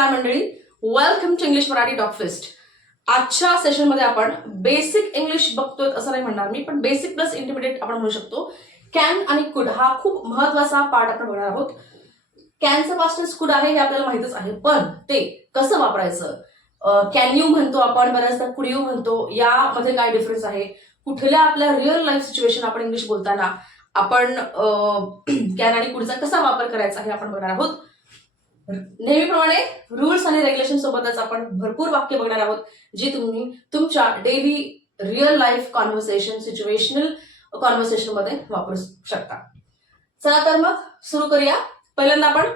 नमस्कार मंडळी. Welcome to English Marathi top fest आजच्या सेशनमध्ये आपण बेसिक इंग्लिश बघतोय असं नाही म्हणणार मी पण बेसिक प्लस इंटरमिडिएट आपण म्हणू शकतो. कॅन आणि कुड हा खूप महत्त्वाचा पार्ट आपण बघणार आहोत. कॅनचं पास्टेन्स कुड आहे हे आपल्याला माहितच आहे पण ते कसं वापरायचं? कॅन यू म्हणतो आपण बऱ्याचदा कुड यू म्हणतो यामध्ये काय डिफरन्स आहे? कुठल्या आपल्या रिअल लाईफ सिच्युएशन आपण इंग्लिश बोलताना आपण कॅन आणि कुडचा कसा वापर करायचा हे आपण बघणार आहोत. नेहमीप्रमाणे रुल्स आणि रेग्युलेशन सोबतच आपण भरपूर वाक्य बघणार आहोत जी तुम्ही तुमच्या daily real life conversation situational कॉन्व्हर्सेशनमध्ये वापरू शकता. चला तर मग सुरू करूया. पहिल्यांदा आपण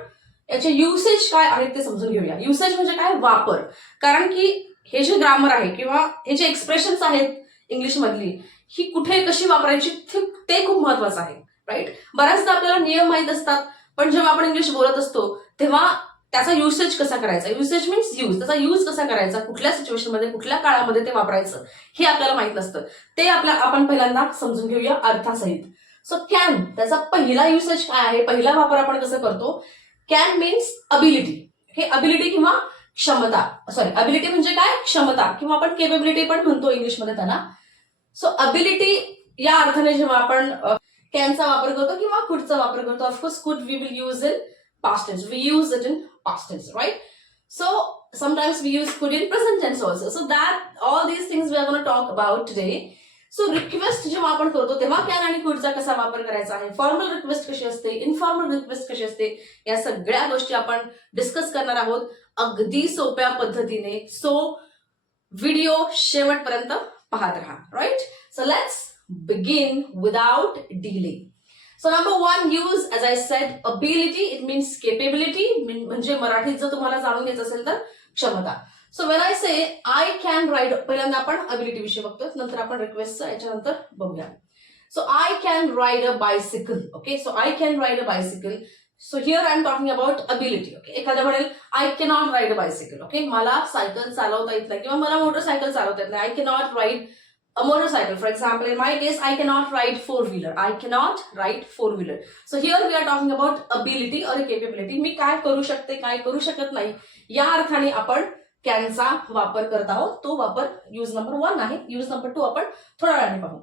याचे युसेज काय आहेत ते समजून घेऊया. युसेज म्हणजे काय? वापर. कारण की हे जे ग्रामर आहे किंवा हे जे एक्सप्रेशन्स आहेत इंग्लिश मधली ही कुठे कशी वापरायची ते- ते खूप महत्वाचं आहे राईट बऱ्याचदा आपल्याला नियम माहीत असतात पण जेव्हा आपण इंग्लिश बोलत असतो तेव्हा त्याचा युसेज कसा करायचा? युसेज मीन्स यूज त्याचा यूज कसा करायचा? कुठल्या सिच्युएशनमध्ये कुठल्या काळामध्ये ते वापरायचं? हे आपल्याला माहीत नसतं. ते आपल्या आपण पहिल्यांदा समजून घेऊया अर्थासहित. सो कॅन त्याचा पहिला युसेज काय आहे? पहिला वापर आपण कसं करतो? कॅन मीन्स अबिलिटी हे अबिलिटी किंवा क्षमता. सॉरी अबिलिटी म्हणजे काय? क्षमता. किंवा आपण केपेबिलिटी पण म्हणतो इंग्लिशमध्ये त्यांना सो अबिलिटी या अर्थाने जेव्हा आपण कॅनचा वापर करतो किंवा कुडचा वापर करतो of course could we will use in past tense. We use it in past tense, right? So sometimes we use could in present tense also. So that all these things we are going to talk about today. So request जेव्हा आपण करतो तेव्हा can आणि कुडचा कसा वापर करायचा आहे formal request कशी असते इनफॉर्मल रिक्वेस्ट कशी असते या सगळ्या गोष्टी आपण डिस्कस करणार आहोत अगदी सोप्या पद्धतीने सो व्हिडिओ शेवटपर्यंत पाहत राहा right so let's begin without delay so number one use as I said ability it means capability म्हणजे मराठीत जर तुम्हाला जाणून घ्यायचं असेल तर क्षमता. So when I say I can ride पहिल्यांदा आपण अबिलिटी विषय बघतो नंतर आपण रिक्वेस्ट याच्यानंतर बघूया. So I can ride a bicycle okay so I can ride a bicycle so here I am talking about ability okay एखाद्या म्हणेल I cannot ride a bicycle okay मला सायकल चालवता येत नाही. किंवा मला मोटरसायकल चालवता येत नाही. I cannot ride a motorcycle for example in my case i cannot ride four wheeler i cannot ride four wheeler so here we are talking about ability or capability. मी काय करू शकते काय करू शकत नाही? या अर्थाने आपण कॅनचा वापर करत आहोत. तो वापर यूज नंबर वन आहे. यूज नंबर टू आपण थोड्या वेळाने पाहू.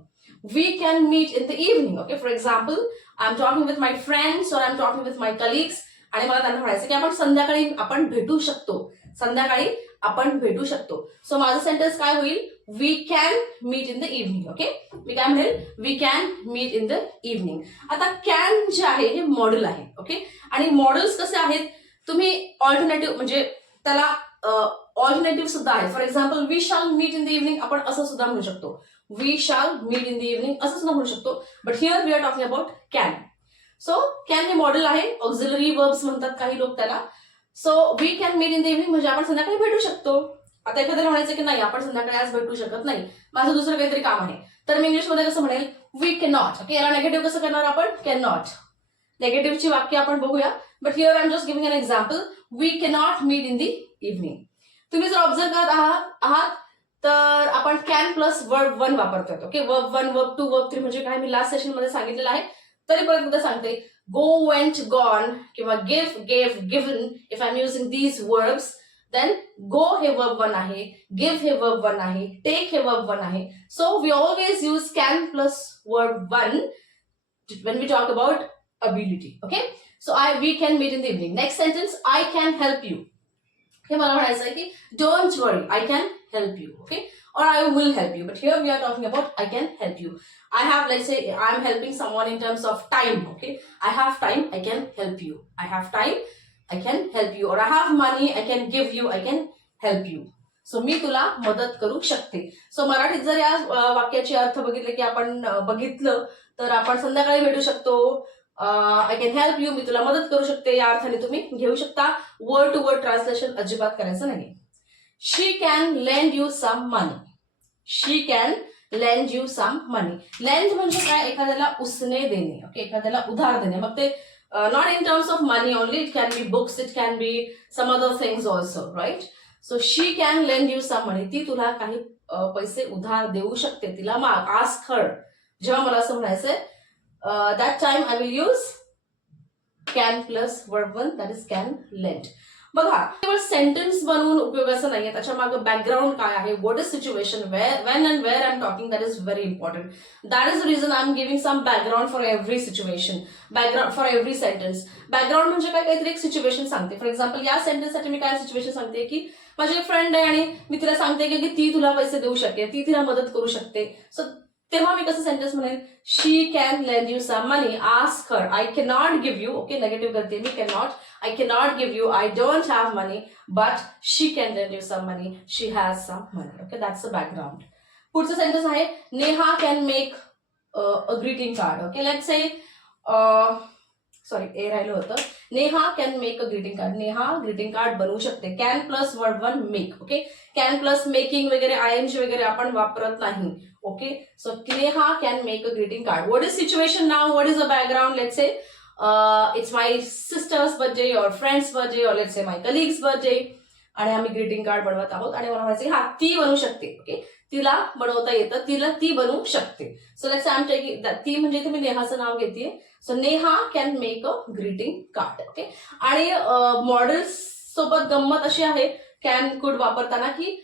We can meet in the evening okay for example I am talking with my friends और I am talking with my colleagues आणि मला त्यांना म्हणायचं की आपण संध्याकाळी आपण भेटू शकतो. संध्याकाळी आपण भेटू शकतो. सो माझं सेंटेन्स काय होईल? We can meet in the evening okay मी काय म्हणेल we can meet in the evening आता कॅन जे आहे हे मॉडेल आहे ओके आणि मॉडेल्स कसे आहेत? तुम्ही ऑल्टरनेटिव्ह म्हणजे त्याला ऑल्टरनेटिव्ह सुद्धा आहे. For example we shall meet in the evening आपण असं सुद्धा म्हणू शकतो. We shall meet in the evening असं सुद्धा म्हणू शकतो. But here we are talking about can so can हे मॉडेल आहे. ऑक्झिलरी वर्ब्स म्हणतात काही लोक त्याला. So we can meet in the evening म्हणजे आपण संध्याकाळी भेटू शकतो. आता एखाद्याला म्हणायचं की नाही आपण संध्याकाळी आज भेटू शकत नाही माझं दुसरं काहीतरी काम आहे. तर मी इंग्लिशमध्ये कसं म्हणेल वी कॅन नॉट ओके याला नेगेटिव्ह कसं करणार आपण? कॅन नॉट नेगेटिव्हची वाक्य आपण बघूया but here I am just giving an example we can not meet in the evening तुम्ही जर ऑब्झर्व करत आहात आहात तर आपण कॅन प्लस वर्ब वन वापरतोय. Okay verb one verb two verb three म्हणजे काय? मी लास्ट सेशनमध्ये सांगितलेलं आहे. तरी परत एकदा सांगते. गो वेंट गॉन किंवा give gave given if I am using these verbs then go हे वर्ब वन आहे गिव्ह हे वर्ब वन आहे टेक हे वर्ब वन आहे so we always use can plus verb one when we talk about ability okay so i we can meet in the evening next sentence i can help you हे मला म्हणायचं आहे की don't worry I can help you okay or I will help you. But here we are talking about I can help you. I have, let's say, I'm helping someone in terms of time. Okay, I have time. I can help you. I have time. I can help you. Or I have money. I can give you. I can help you. So मी तुला मदत करू शकते. So मराठीत जर या वाक्याचे अर्थ बघितले की आपण बघितलं तर आपण संध्याकाळी भेटू शकतो. आय कॅन हेल्प यू मी तुला मदत करू शकते. या अर्थाने तुम्ही घेऊ शकता. वर्ड टू वर्ड ट्रान्सलेशन अजिबात करायचं नाही she can lend you some money she can lend you some money lend म्हणजे काय? एखाद्याला उसने देणे. ओके? एखाद्याला उधार देणे. मग ते not in terms of money only it can be books it can be some other things also right so she can lend you some money ती तुला काही अ, पैसे उधार देऊ शकते. तिला माग आस्क हर जेव्हा मला असं म्हणायचंय that time I will use can plus verb one that is can lend बघा केवळ सेंटेन्स बनवून उपयोगाचं नाहीये. त्याच्यामागे बॅकग्राऊंड काय आहे? What is situation when and where I am talking that is very important that is reason I am giving some background for every situation background for every sentence background म्हणजे काय? काहीतरी एक सिच्युएशन सांगते. For example या सेंटेन्ससाठी मी काय situation सांगते की माझी एक फ्रेंड आहे आणि मी तिला सांगते की ती तुला पैसे देऊ शकते ती तिला मदत करू शकते. सो तेव्हा मी कसं सेंटेन्स म्हणेन she can lend you some money ask her I can not give you okay negative करते मी can not I can not give you I don't have money but she can lend you some money she has some money okay that's a background पुढचं sentence आहे Neha can make a greeting card okay let say sorry a राहिलं होतं. Neha can make a greeting card Neha greeting card बनवू शकते. Can plus word one make okay can plus making वगैरे जी वगैरे आपण वापरत नाही. Okay so Neha can make greeting greeting card what is situation now what is a background say uh, it's my sister's birthday or friends birthday or let say my colleague's birthday. आणि आम्ही greeting card बनवत आहोत. आणि मला म्हणायचं हा ती बनवू शकते. ओके तिला बनवता येतं तिला ती बनवू शकते. सो लेट्स आमच्या ती म्हणजे इथे मी नेहाचं नाव घेते so Neha can make a greeting card okay आणि मॉडेल्स सोबत गंमत अशी आहे कॅन कुड वापरताना की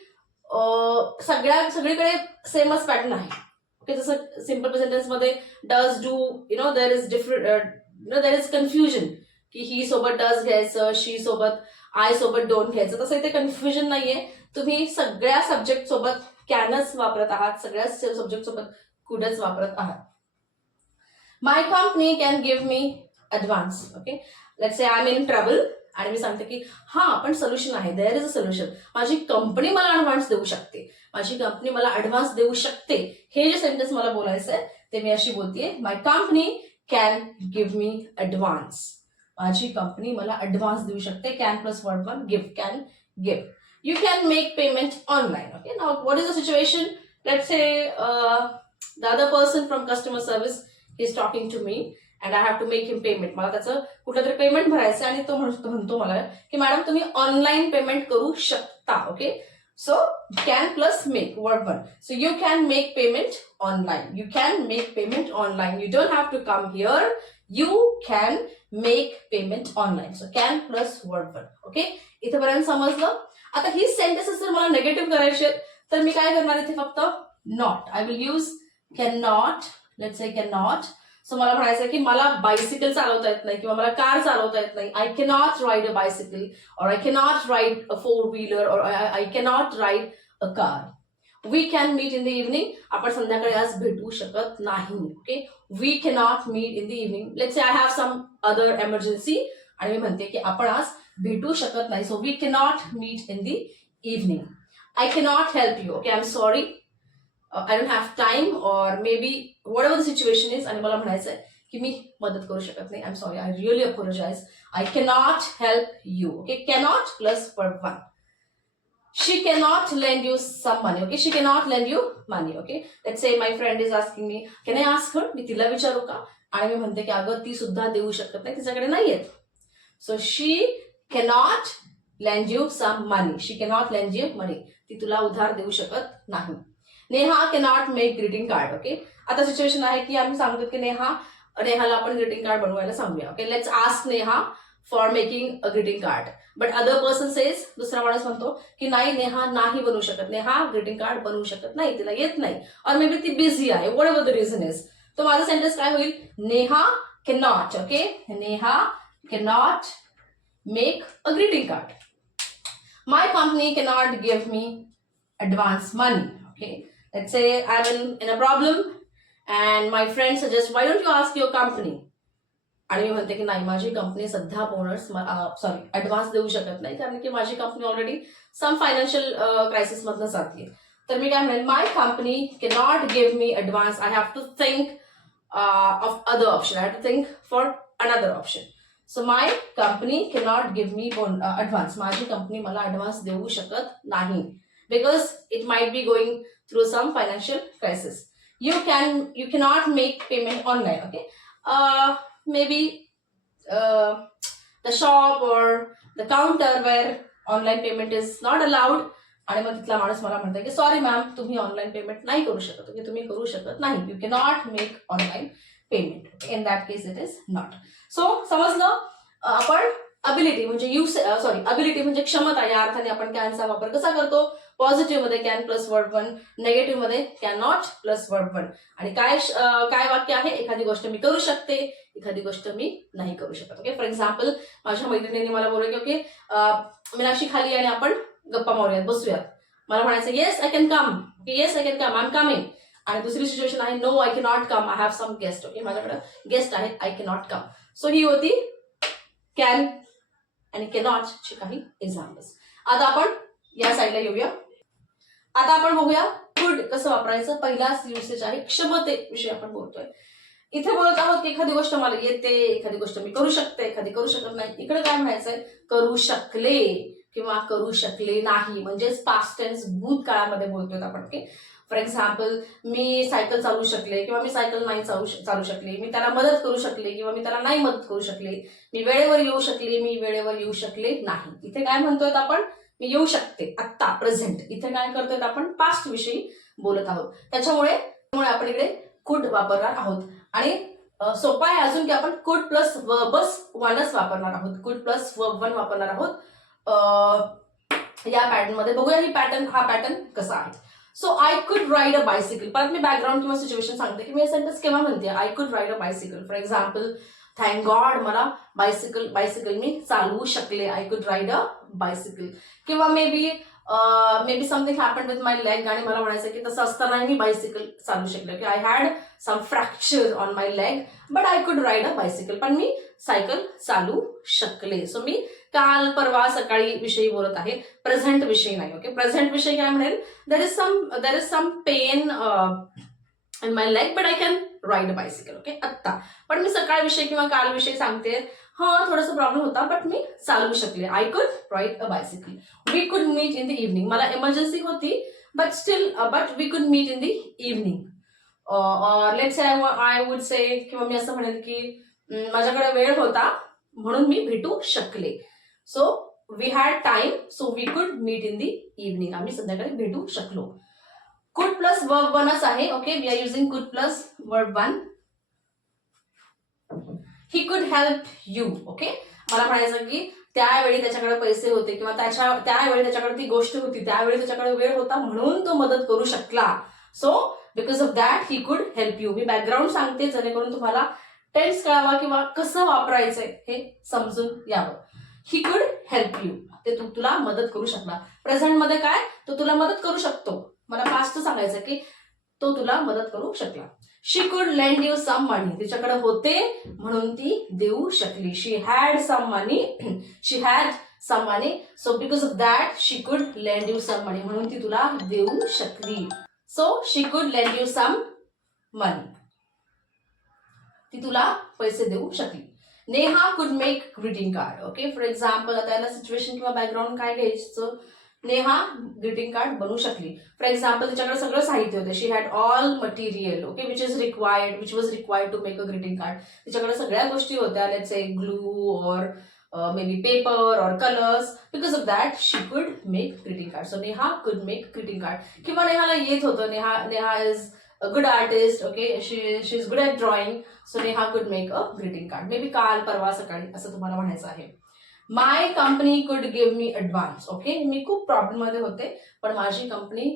सगळ्या सगळीकडे सेमच पॅटर्न आहे. ओके जसं simple सेंटेन्समध्ये does do you know there is different you know there is confusion की ही सोबत डज घ्यायचं शी सोबत आय सोबत डोंट घ्यायचं. तसं इथे कन्फ्युजन नाहीये. तुम्ही सगळ्या सब्जेक्ट सोबत कॅनच वापरत आहात सगळ्या सब्जेक्ट सोबत कुडच वापरत आहात. My company can give me advance okay let's say I am in trouble आणि मी सांगते की हा पण सोल्युशन आहे. देअर इज अ सोल्युशन माझी कंपनी मला ॲडव्हान्स देऊ शकते. माझी कंपनी मला ॲडव्हान्स देऊ शकते. हे जे सेंटेन्स मला बोलायचं आहे ते मी अशी बोलतेय my company can give me advance माझी कंपनी मला ॲडव्हान्स देऊ शकते. Can plus word one give can give you can make payment online okay now what is the situation let's say the other person from customer service is talking to me and I have to make him payment मला त्याचं कुठलं तरी payment भरायचं आहे आणि तो म्हणतो म्हणतो मला की मॅडम तुम्ही ऑनलाईन पेमेंट करू शकता okay so can plus make word one so you can make payment online you can make payment online you don't have to come here you can make payment online so can plus word one okay इथेपर्यंत समजलं? आता ही sentences जर मला negative करायचे आहेत, तर मी काय करणार इथे फक्त? Not I will use can not let say can not so मला म्हणायचं की मला बायसिकल चालवता येत नाही किंवा मला कार चालवता येत नाही. I cannot ride a bicycle or I cannot ride a four wheeler or I cannot ride a car we can meet in the evening आपण संध्याकाळी आज भेटू शकत नाही okay we cannot meet in the evening let I have some other emergency आणि मी म्हणते की आपण आज भेटू शकत नाही. So we cannot meet in the evening I cannot help you okay I am sorry I don't have time or maybe whatever the situation is आणि मला म्हणायचं आहे की मी मदत करू शकत नाही. I am sorry I really apologise I cannot help you okay cannot plus word one she cannot lend you some money okay she cannot lend you money okay let say my friend is asking me can I ask her मी तिला विचारू का? आणि मी म्हणते की अगं ती सुद्धा देऊ शकत नाही तिच्याकडे नाही आहेत so she cannot lend you some money she cannot lend you money ती तुला उधार देऊ शकत नाही. Neha cannot make greeting card okay आता सिच्युएशन आहे की आम्ही सांगतो की नेहा नेहाला आपण ग्रीटिंग कार्ड बनवायला सांगूया okay let's ask Neha for making a greeting card but other person says दुसरा माणूस म्हणतो की नाही नेहा नाही बनवू शकत. नेहा ग्रीटिंग कार्ड बनवू शकत नाही तिला येत नाही. और मे बी ती बिझी आहे whatever the reason is तो माझा सेंटेन्स काय होईल? Neha cannot okay Neha cannot a greeting card my company company cannot give me advance money Okay, let's say I'm in, in a problem and my friend suggests, why don't you ask your company? आणि मी म्हणते की नाही माझी कंपनी सध्या bonus sorry advance देऊ शकत नाही कारण की माझी कंपनी ऑलरेडी सम फायनान्शियल क्रायसिसमधनं जाते तर मी काय म्हणेल my company can not give me advance I have to think of other option I have to think for another option so my company can not give me advance माझी company मला advance देऊ शकत नाही. Because it might be through through financial financial You you can you make make payment Okay, okay maybe uh, the shop or the counter where online payment is not allowed. आणि मग तिथला माणूस मला म्हणतो की सॉरी मॅम तुम्ही online payment नाही करू शकत की तुम्ही करू शकत नाही. You can not make online payment in that case it is not so समजलं? आपण अबिलिटी म्हणजे युस सॉरी अबिलिटी म्हणजे क्षमता या अर्थाने आपण कॅनचा वापर कसा करतो? पॉझिटिव्हमध्ये can plus word one नेगेटिव्हमध्ये can not plus word one आणि काय काय वाक्य आहे? एखादी गोष्ट मी करू शकते एखादी गोष्ट मी नाही करू शकत. ओके फॉर एक्झाम्पल माझ्या मैत्रिणीने मला बोलले की ओके मीनाक्षी खाली आणि आपण गप्पा मारूयात बसूयात. मला म्हणायचं yes I can come yes I can come I am coming आणि दुसरी सिच्युएशन आहे no I can not come I have some guest okay माझ्याकडे गेस्ट आहेत I can not come so ही होती कॅन आणि कॅनॉट ची काही एक्झाम्पल्स आता आपण या साईडला येऊया. आता आपण बघूया गुड कसं वापरायचं? पहिलाच युसेज आहे क्षमते विषयी आपण बोलतोय. इथे बोलत आहोत की एखादी गोष्ट मला येते एखादी गोष्ट मी करू शकते एखादी करू शकत नाही. इकडे काय म्हणायचंय? करू शकले किंवा करू शकले नाही. म्हणजेच पास्ट टेन्स भूत काळामध्ये बोलतोय आपण ओके फॉर एक्झाम्पल मी सायकल चालू शकले किंवा मी सायकल नाही चालू चालू शकले. मी त्याला मदत करू शकले किंवा मी त्याला नाही मदत करू शकले. मी वेळेवर येऊ शकले मी वेळेवर येऊ शकले नाही. इथे काय म्हणतोय आपण? मी येऊ शकते आत्ता प्रेझेंट इथे काय करतोय आपण? पास्ट विषयी बोलत आहोत. त्याच्यामुळे त्यामुळे आपण इकडे कुड वापरणार आहोत. आणि सोपा आहे अजून की आपण कुड प्लस बस वनच वापरणार आहोत. कुड प्लस वन वापरणार आहोत. या पॅटर्नमध्ये. बघूया ही पॅटर्न हा पॅटर्न कसा आहे. So I could ride a bicycle परत मी बॅकग्राऊंड किंवा सिच्युएशन सांगते की मी हे सेंटेन्स केव्हा म्हणते? I could ride a bicycle for example thank God मला बायसिकल बायसिकल मी चालवू शकले. I could ride a bicycle किंवा maybe maybe something happen with my leg आणि मला म्हणायचं की तसं असताना मी बायसिकल चालू शकले. की I had some fracture on my leg but I could ride a bicycle पण मी सायकल चालू शकले. सो मी काल परवा सकाळी विषयी बोलत आहे. प्रेझेंट विषयी नाही ओके प्रेझेंट विषयी काय म्हणेल? There is some there is some pain in my leg but I can ride a bicycle okay आत्ता. पण मी सकाळ विषयी किंवा काल विषयी सांगते. हा थोडासा प्रॉब्लेम होता बट मी चालवू शकले. I could ride a bicycle we could meet in the evening मला इमर्जन्सी होती but still but we could meet in the evening let's I would say किंवा मी असं म्हणेल की माझ्याकडे वेळ होता म्हणून मी भेटू शकले. So we had time so we could meet in the evening आम्ही संध्याकाळी भेटू शकलो. कुड प्लस वर्ब वनच आहे okay we are using could plus verb one he could help you okay मला म्हणायचं की त्यावेळी त्याच्याकडे पैसे होते किंवा त्याच्या त्यावेळी त्याच्याकडे ती गोष्ट होती त्यावेळी त्याच्याकडे वेळ होता म्हणून तो मदत करू शकला. So because of that he could help you me background सांगते जेणेकरून तुम्हाला टेन्स कळावा किंवा कसं वापरायचंय हे समजून यावं. ही कुड हेल्प यू ते तू तुला मदत करू शकला प्रेझेंटमध्ये काय? तो तुला मदत करू शकतो. मला फास्ट सांगायचं की तो तुला मदत करू शकला. She could lend you some money तिच्याकडे होते म्हणून ती देऊ शकली. She had some money she had some money so because of that she could lend you some money म्हणून ती तुला देऊ शकली. So she could lend you some money ती तुला पैसे देऊ शकली. Neha could make greeting card okay for example आता याला सिच्युएशन किंवा बॅकग्राऊंड काय घ्यायचं? नेहा ग्रीटिंग कार्ड बनवू शकली. फॉर एक्झाम्पल तिच्याकडे सगळं साहित्य होतं. She had all material okay which is required which was required to make a greeting card तिच्याकडे सगळ्या गोष्टी होत्या let's a glue or maybe paper or colours because of that she could make greeting card so Neha could make greeting card किंवा नेहाला येत होतं. Neha Neha is a good artist okay she she is good at drawing so Neha could make a greeting card maybe काल परवा सकाळी असं तुम्हाला म्हणायचं आहे. My company could give me advance okay मी खूप प्रॉब्लेममध्ये होते पण माझी कंपनी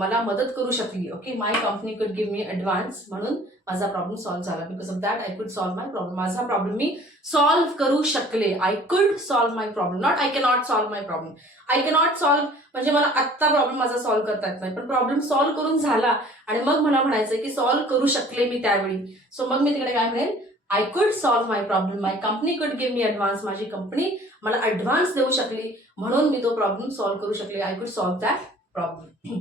मला मदत करू शकली okay my company could give me advance म्हणून माझा प्रॉब्लेम सॉल्व्ह झाला. Because of that I could solve my problem माझा प्रॉब्लेम मी सॉल्व्ह करू शकले. I could solve my problem not I cannot solve my problem I cannot solve म्हणजे मला आत्ता प्रॉब्लेम माझा सॉल्व्ह करता येत नाही. पण प्रॉब्लेम सॉल्व्ह करून झाला. आणि मग मला म्हणायचं की सॉल्व्ह करू शकले मी त्यावेळी. सो मग मी तिकडे काय म्हणेल I could solve my problem my company could give me advance माझी कंपनी मला ॲडव्हान्स देऊ शकली. म्हणून मी तो प्रॉब्लेम सॉल्व्ह करू शकले. I could solve that problem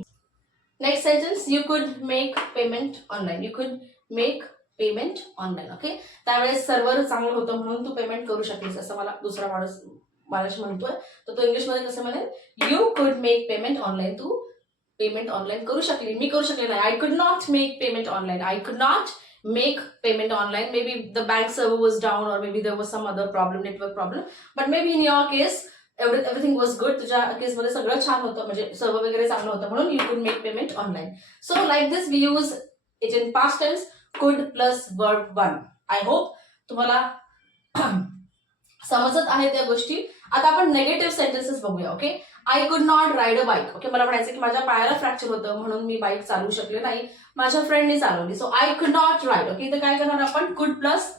next sentence you could make payment online you could make payment online okay त्यावेळेस सर्व्हर चांगलं होतं म्हणून तू पेमेंट करू शकलीस असं मला दुसरा माणूस माणूस म्हणतोय. तर तो इंग्लिशमध्ये कसं म्हणेल? You could make payment online Tu payment online करू शकली. मी करू शकले नाही. I could not make payment online I could not make payment online maybe the bank server was down or maybe there was some other problem network problem but maybe in your case every, everything was good तुझ्या केसमध्ये सगळं छान होतं म्हणजे सर्व वगैरे चांगलं होतं म्हणून you could make payment online so like this we use it in past tense could plus verb one I hope तुम्हाला समजत आहे त्या गोष्टी आता आपण नेगेटिव्ह सेंटेन्सेस बघूया okay I could not ride a bike okay मला म्हणायचं की माझ्या पायाला फ्रॅक्चर होतं म्हणून मी बाईक चालवू शकले नाही. माझ्या फ्रेंडने चालवली. So I could not ride okay इथं काय करणार आपण? Could plus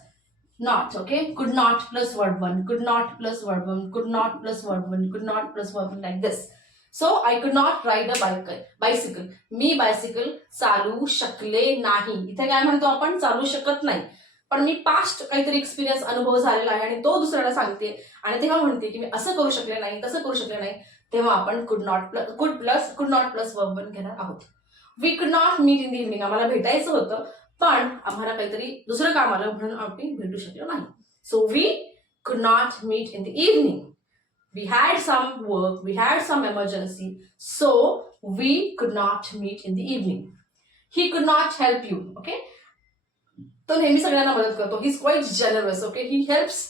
not okay could not plus word one could not plus word one could not plus word one could not plus word one like this so I could not ride a bike bicycle me bicycle चालवू शकले नाही. इथे काय म्हणतो आपण? चालू शकत नाही. पण मी पास्ट काहीतरी एक्सपिरियन्स अनुभव झालेला आहे आणि तो दुसऱ्याला सांगते. आणि तेव्हा म्हणते की मी असं करू शकले नाही तसं करू शकले नाही. तेव्हा आपण could not plus could plus could not plus verb one घेणार आहोत. We could not meet in the evening आम्हाला भेटायचं होतं पण आम्हाला काहीतरी दुसरं काम आलं म्हणून आम्ही भेटू शकलो नाही. So we could not meet in the evening we had some work we had some emergency so we could not meet in the evening he could not help you okay तो नेहमी सगळ्यांना मदत करतो. He is quite generous okay he helps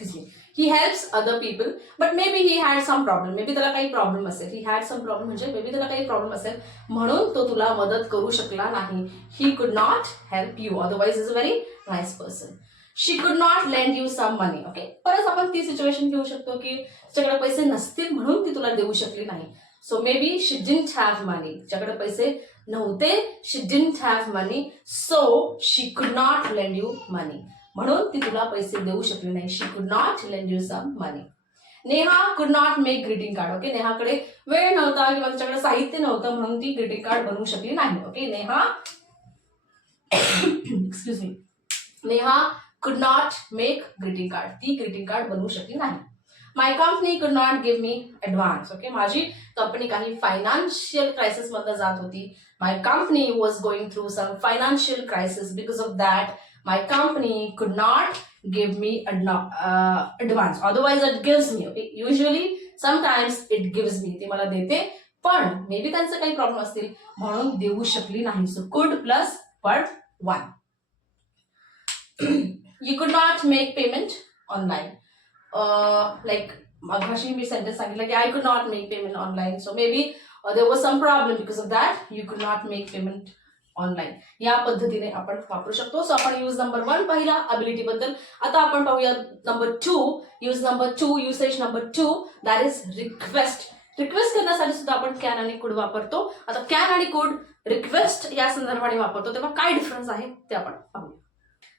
excuse me he helps other people but maybe he had some problem maybe त्याला काही problem असेल. He had some problem म्हणजे may be त्याला काही प्रॉब्लेम असेल. म्हणून तो तुला मदत करू शकला नाही. He could not help you otherwise is a very nice person she could not lend you some money okay परत आपण ती सिच्युएशन घेऊ शकतो की तिच्याकडे पैसे नसतील म्हणून ती तुला देऊ शकली नाही. So maybe she didn't have money तिच्याकडे पैसे नव्हते. She didn't have money so she could not lend you money म्हणून ती तुला पैसे देऊ शकली नाही. She could not lend you some money Neha could not make greeting card okay नेहाकडे वेळ नव्हता किंवा तिच्याकडे साहित्य नव्हतं म्हणून ती ग्रीटिंग कार्ड बनवू शकली नाही okay Neha excuse me Neha could not make greeting card ती ग्रीटिंग कार्ड बनवू शकली नाही. My company could not give me advance okay माझी कंपनी काही फायनान्शियल क्रायसिसमधनं जात होती. My company was going through some financial crisis because of that my company could not give me advance otherwise it gives me okay usually sometimes it gives me ती मला देते पण may be त्यांचे काही problem असतील. म्हणून देऊ शकली नाही. So could plus word one you could not make payment online like मगाशी मी सेंटेन्स सांगितलं की I could not make payment online so maybe there was some problem because of that you could not make payment online या पद्धतीने आपण वापरू शकतो. So आपण यूज नंबर वन पाहिला अबिलिटी बद्दल. आता आपण पाहूया number two use number two usage number two that is request request करण्यासाठी सुद्धा आपण कॅन आणि कोड वापरतो. आता कॅन आणि कोड रिक्वेस्ट या संदर्भाने वापरतो. तेव्हा काय डिफरन्स आहे ते आपण पाहूया.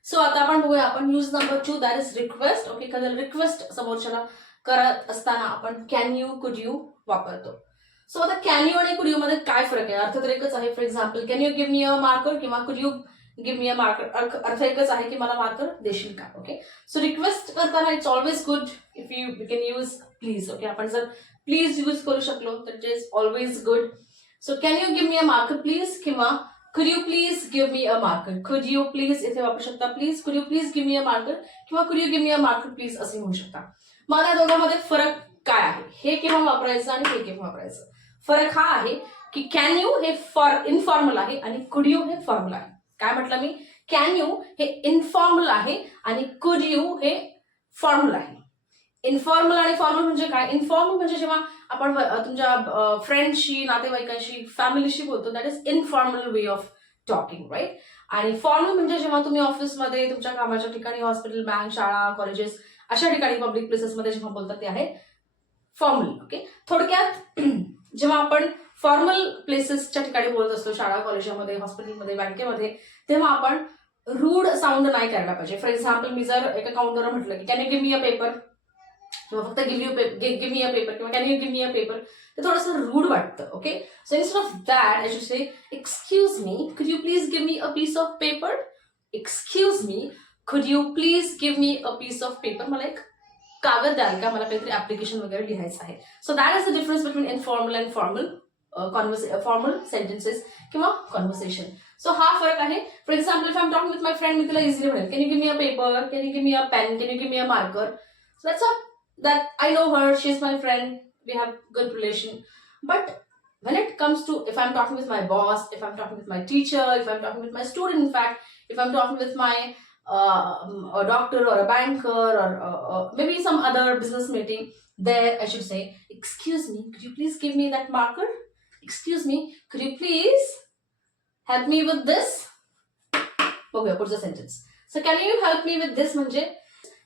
सो आता आपण बघूया आपण use number two that is request okay request समोरच्याला करत असताना आपण कॅन यू कुड यू वापरतो. सो आता कॅन यू आणि कुड यू मध्ये काय फरक आहे? अर्थ तर एकच आहे. For example can you give me a marker किंवा could you give me a marker अर्थ एकच आहे की मला मार्कर देशील का? ओके सो रिक्वेस्ट करताना it's always good if you you can use please okay आपण जर प्लीज यूज करू शकलो तर it is always good so can you give me a marker please किंवा could you please give me a marker could you please इथे वापरू शकता please could you please give me a marker किंवा could you give me a marker please असे म्हणू शकता. मला या दोघांमध्ये फरक काय आहे? हे केव्हा वापरायचं आणि हे केव्हा वापरायचं? फरक हा आहे की कॅन यू हे फॉर इनफॉर्मल आहे आणि कुड यू हे फॉर्मल आहे. काय म्हटलं मी? कॅन यू हे इनफॉर्मल आहे आणि कुड यू हे फॉर्मल आहे. इनफॉर्मल आणि फॉर्मल म्हणजे काय? इनफॉर्मल म्हणजे जेव्हा आपण तुमच्या फ्रेंडशी नातेवाईकांशी फॅमिलीशी बोलतो that is informal way of talking right आणि फॉर्मल म्हणजे जेव्हा तुम्ही ऑफिसमध्ये तुमच्या कामाच्या ठिकाणी हॉस्पिटल बँक शाळा कॉलेजेस अशा ठिकाणी पब्लिक प्लेसेसमध्ये जेव्हा बोलतात ते आहे फॉर्मल ओके थोडक्यात जेव्हा आपण फॉर्मल प्लेसेसच्या ठिकाणी बोलत असतो शाळा कॉलेजामध्ये हॉस्पिटलमध्ये बँकेमध्ये तेव्हा आपण रूड साऊंड नाही करायला पाहिजे. फॉर एक्झाम्पल मी जर एका काउंटरवर म्हटलं की can you give me a paper किंवा फक्त give you give me a paper किंवा can you give me a paper ते थोडंसं रूड वाटतं okay so instead of that I you say excuse me could you please give me a piece of paper excuse me could you please give me a piece of paper मला एक कागद द्याल का? मला काहीतरी application वगैरे लिहायचं आहे. So that is the difference between informal and formal formal sentences किंवा कॉन्व्हर्सेशन सो हा फरक आहे. For example if I am talking with my friend मी तिला इझिली म्हणेल can you give me a paper can you give me a pen can you give me a marker so that's a that I know her, she's my friend, we have good relation. But when it comes to if I'm talking with my boss, if I'm talking with my teacher, if I'm talking with my student, in fact, if I'm talking with my uh, a doctor or a banker or uh, uh, maybe some other business meeting, there I should say, excuse me, could you please give me that marker? Excuse me, could you please help me with this? बघूया पुढचं sentence so can you help me with this म्हणजे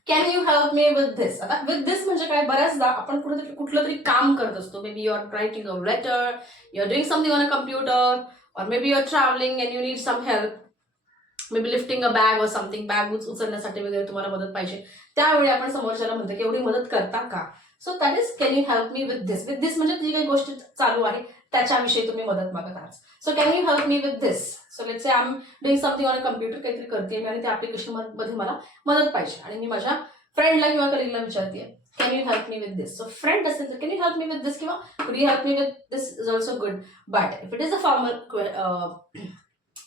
can you help me with this आता with this म्हणजे काय बऱ्याचदा आपण कुठेतरी कुठलं तरी काम करत असतो maybe you are writing a letter you are doing something on a computer और maybe you are travelling and you need some help Maybe lifting a bag व समथिंग बॅग उचलण्यासाठी वगैरे तुम्हाला मदत पाहिजे. त्यावेळी आपण समोरच्याला म्हणतो की एवढी मदत करता का? So that is can you help me with this with this म्हणजे जी काही गोष्ट चालू आहे त्याच्याविषयी तुम्ही मदत मागत आहात. So can you help me with this so let say I am doing something on a computer काहीतरी करते आणि त्या ऍप्लिकेशनमध्ये मला मदत पाहिजे. आणि मी माझ्या फ्रेंडला किंवा कलिगला विचारते can you help me with this so friend असेल तर can you help me with this किंवा could you help me with this is also good but if it is a formal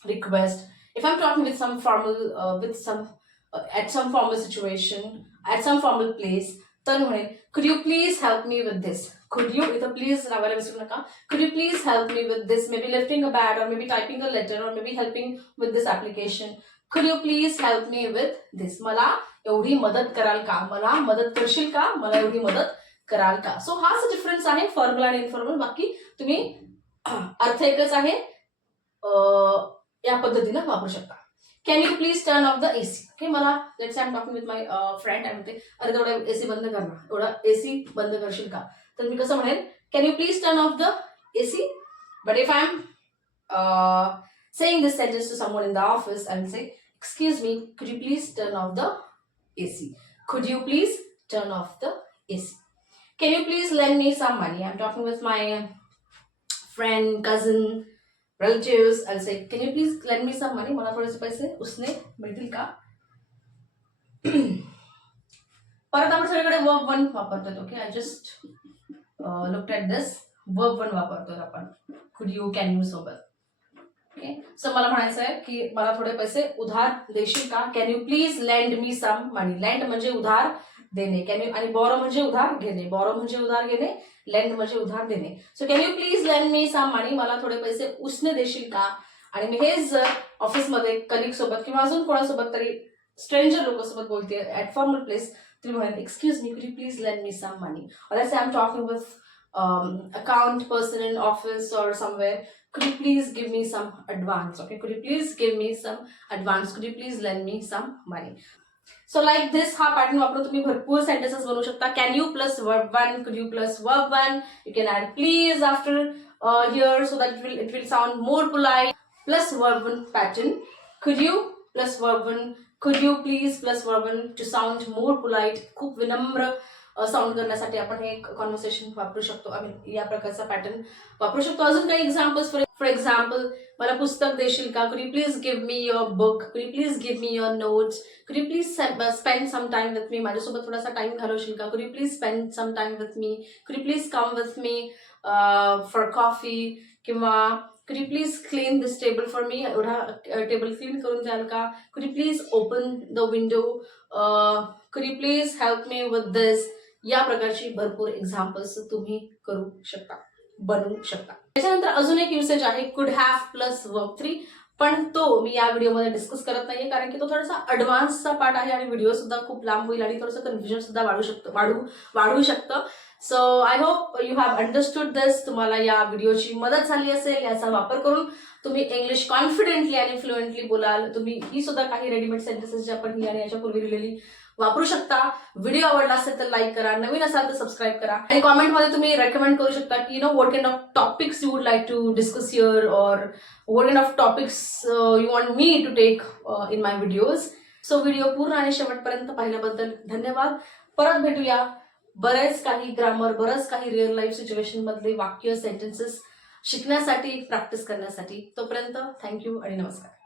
request if I'm talking with some formal, uh, with some, uh, at some formal situation, at some formal place, तर म्हणेल could you please help me with this? Could you, इथं please लावायला विसरू नका. Could you please help me with this? Maybe lifting a bag or maybe typing a letter or maybe helping with this application. Could you please help me with this? मला एवढी मदत कराल का? मला मदत करशील का? मला एवढी मदत कराल का? सो हाच डिफरन्स आहे फॉर्मल आणि इन्फॉर्मल. बाकी तुम्ही अर्थ एकच आहे अं, या पद्धतीनं वापरू शकता. Can you please turn off the AC okay मला let's I am talking with my friend I म्हणते अरे तेवढा एसी बंद कर ना. तेवढा एसी बंद करशील का? तर मी कसं म्हणेल can you please turn off the AC but if I am saying this sentence to समोर in the office I say excuse me could you please turn off the AC could you please turn off the AC can you please lend me some money I am talking with my friend cousin relatives I'll say can you please lend me some money? मला थोडेसे पैसे. उसने मिळतील का? परत आपण सगळीकडे verb one वापरतोय okay I just look at this verb one वापरतोय आपण. कुड यू कॅन यू सोबत ओके सो मला म्हणायचं आहे की मला थोडे पैसे उधार देशील का? Can you please lend me some money lend म्हणजे उधार. देणे. कॅन यू आणि बॉरो म्हणजे उधार घेणे. बॉरो म्हणजे उधार घेणे लँड म्हणजे उधार देणे. So can you please lend me some money मला थोडे पैसे उसने देशील का? आणि मी हेच जर ऑफिसमध्ये कलिग सोबत किंवा अजून कोणासोबत तरी स्ट्रेंजर लोकांसोबत बोलते ऍट फॉर्मल प्लेस तुम्ही म्हणाल excuse me could you please lend me some money or I am talking with account person in office or somewhere could you please give me some advance? Okay could you please give me some advance? Could you please lend me some money? So like this हा pattern वापरून तुम्ही भरपूर sentences बनवू शकता. Can you plus verb one could you plus verb one you can add please after here so that will it will sound more polite plus verb one pattern could you plus verb one could you please plus verb one to sound more polite खूप विनम्र. Sound करण्यासाठी आपण हे conversation वापरू शकतो. I mean या प्रकारचा pattern वापरू शकतो. अजून काही एक्झाम्पल्स फॉर फॉर एक्झाम्पल मला पुस्तक देशील का? Could please give me your book could please give me your notes could please spend some time with me माझ्यासोबत थोडासा टाइम घालवशील का? Could please spend some time with me could please come with me for coffee किंवा could please clean this table for me एवढा table clean करून द्याल का? Could please open the window could please help me with this या प्रकारची भरपूर examples तुम्ही करू शकता बनवू शकता. त्याच्यानंतर अजून एक युसेज आहे could have plus verb three पण तो मी या व्हिडिओमध्ये डिस्कस करत नाहीये कारण की तो थोडासा अडव्हान्सचा पार्ट आहे आणि व्हिडिओ सुद्धा खूप लांब होईल आणि थोडंसं कन्फ्युजन सुद्धा वाढू शकतं वाढू वाढू शकतं. So I hope you have understood this तुम्हाला या व्हिडिओची मदत झाली असेल याचा वापर करून तुम्ही इंग्लिश कॉन्फिडेंटली आणि फ्लुएंटली बोलाल. तुम्ही ही सुद्धा काही रेडीमेड सेंटेन्सेस जे आपण ही आणि याच्यापूर्वी लिहिलेली वापरू शकता. व्हिडिओ आवडला असेल तर लाईक करा. नवीन असाल तर सबस्क्राईब करा. आणि कॉमेंटमध्ये तुम्ही रेकमेंड करू शकता की you know what kind of topics you would like to discuss your और what kind of topics you want me to take in my videos so video पूर्ण आणि शेवटपर्यंत पाहिल्याबद्दल धन्यवाद. परत भेटूया. बरेच काही ग्रामर बरंच काही रिअल लाईफ सिच्युएशन मधले वाक्य सेंटेन्सेस शिकण्यासाठी प्रॅक्टिस करण्यासाठी. तोपर्यंत थँक्यू आणि नमस्कार.